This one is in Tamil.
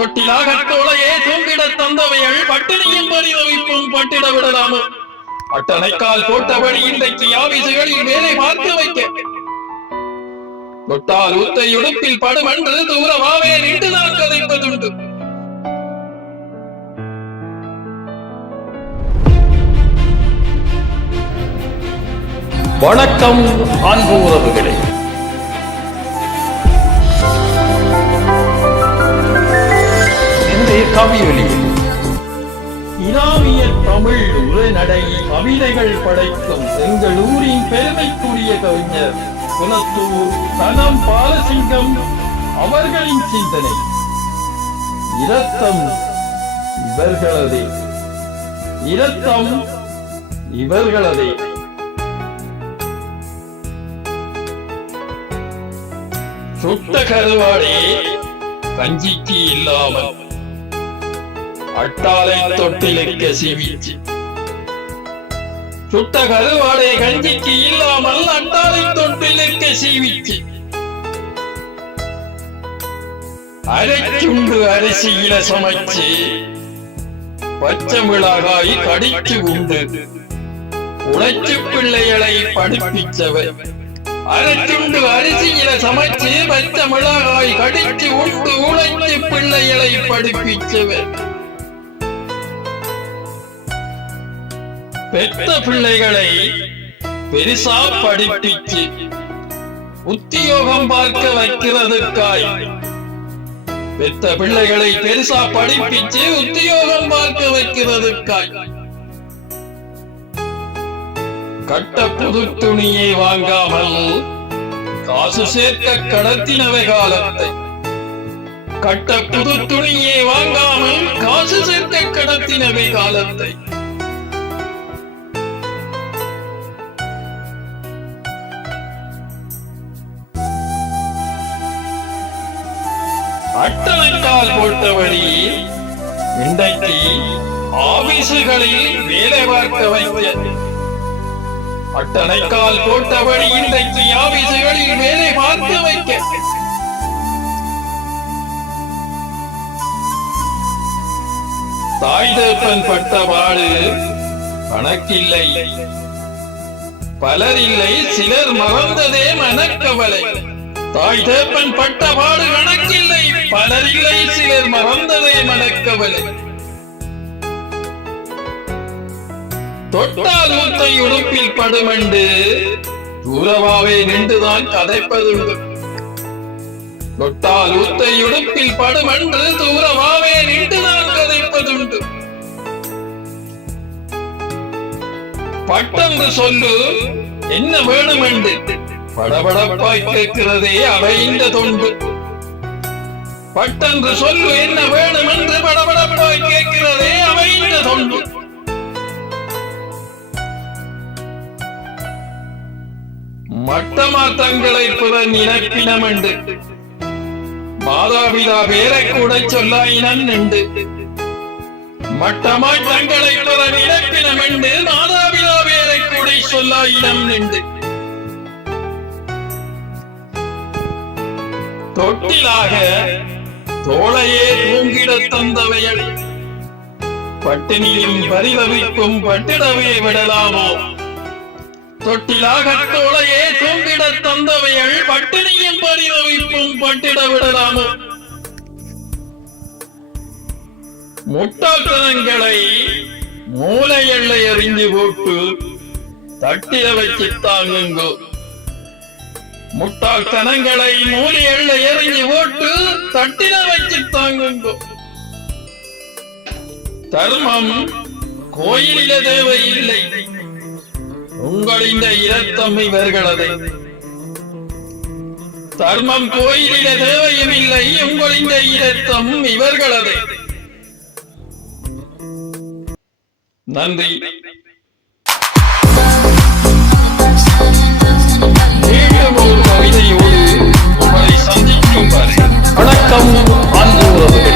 தொட்டிலாகத்தோளையே தூங்கிட தந்தவைகள் பட்டினியின் பரிதவிப்பும் பட்டிட விடலாமோ? அட்டணைக்கால் போட்டபடி இன்றைக்கு ஆபீசுகளில் வேலை பார்த்து வைக்க தொட்டால் ஊத்தை உடுப்பில் படுமென்று தூரமாவே நின்றுதான் கதைப்பதுண்டு. வணக்கம் அன்பு உறவுகளே. கவியொலியில் இராமிய தமிழ் உரைநடை கவிதைகள் படைக்கும் எங்கள் ஊரின் பெருமைக்குரிய கவிஞர் குலத்தூர் தனம் பாலசிங்கம் அவர்களின் சிந்தனை. இரத்தம் இவர்களதே, இரத்தம் இவர்களதே. சுட்ட கருவாடே கஞ்சிக்கு இல்லாமல் அட்டாலை தொட்டிலுக்கு சிவிச்சு, சுட்ட கருவாடை கஞ்சிக்கு இல்லாமல் அட்டாலை தொட்டிலுக்கு சிவிச்சு, அரைச்சுண்டு அரிசியில சமைச்சு பச்சை மிளகாய் கடிச்சு உண்டு உழைச்சு பிள்ளைகளை படிப்பிச்சவர். அரைச்சுண்டு அரிசியில சமைச்சு பச்சை மிளகாய் கடிச்சு உண்டு உழைச்சு பிள்ளைகளை படிப்பிச்சவர். பெற்ற பிள்ளைகளை பெருசா படிப்பிச்சு உத்தியோகம் பார்க்க வைக்கிறதுக்காய், பெற்ற பிள்ளைகளை பெருசா படிப்பிச்சு உத்தியோகம் பார்க்க வைக்கிறதுக்காய் கட்ட புது துணியை வாங்காமல் காசு சேர்க்க கடத்தினவை காலத்தை. கட்ட புது துணியை வாங்காமல் காசு சேர்க்க கடத்தினவை காலத்தை. அட்டணைக்கால் போட்டபடி இன்றைக்கு ஆபீசுகளில் வேலை பார்க்க வைக்க. அட்டணைக்கால் போட்டபடி இன்றைக்கு ஆபீசுகளில் வேலை பார்க்க வைக்க. தாய் தகப்பன் பட்ட பாடு கணக்கில்லை, பலர் இல்லை சிலர் மறந்ததே மனக்கவலை. தாய் தகப்பன் பட்ட பாடு கணக்கில்லை, பலர் இல்லை சிலர் மறந்ததே மனக்கவலை. தொட்டால் ஊத்தை உடுப்பில் படுமென்று தூரமாவே நின்றுதான் கதைப்பதுண்டு. தொட்டால் ஊத்தை உடுப்பில் படுமென்று தூரமாவே நின்றுதான் கதைப்பதுண்டு. பட்டென்று சொல்லு என்ன வேணுமென்று படபடப்பாய் கேட்கிறதே அவை இந்த தொண்டு. பட்டென்று சொல்லு என்ன வேணும் என்று படபடப்பாய் கேட்கிறதே அவை இந்த தொண்டு. மட்டமா தங்களை புற நினைப்பினம் என்று மாதாபிதா பேரை கூட சொல்லாயினம் நின்று. மட்டமா தங்களை புற நினைப்பினம் என்று மாதாபிதா பேரை கூட சொல்லாயினம் நின்று. தொட்டிலாக தோளையே தூங்கிட தந்தவைகள் பட்டினியும் பரிதவிப்பும் பட்டிடவே விடலாமோ? தொட்டிலாக தோளையே தூங்கிட தந்தவைகள் பட்டினியும் பரிதவிப்பும் பட்டிட விடலாமோ? முட்டாள்தனங்களை மூளை எல்லை எறிஞ்சு போட்டு தட்டில வச்சு தாங்குங்கோ. முட்டாள்தனங்களை மூலையல்ல எறிஞ்சு ஓட்டு தட்டின வச்சு தாங்குங்கோ. தர்மம் கோயிலில தேவையில்லை, உங்களின் இரத்தம் இவர்களது. தர்மம் கோயிலில தேவையும் இல்லை, உங்களின் இரத்தம் இவர்களது. நன்றி. ஒரு கவிதையோடு உங்களை சந்திக்கும் வரை வணக்கம் அன்பு உறவுகளே.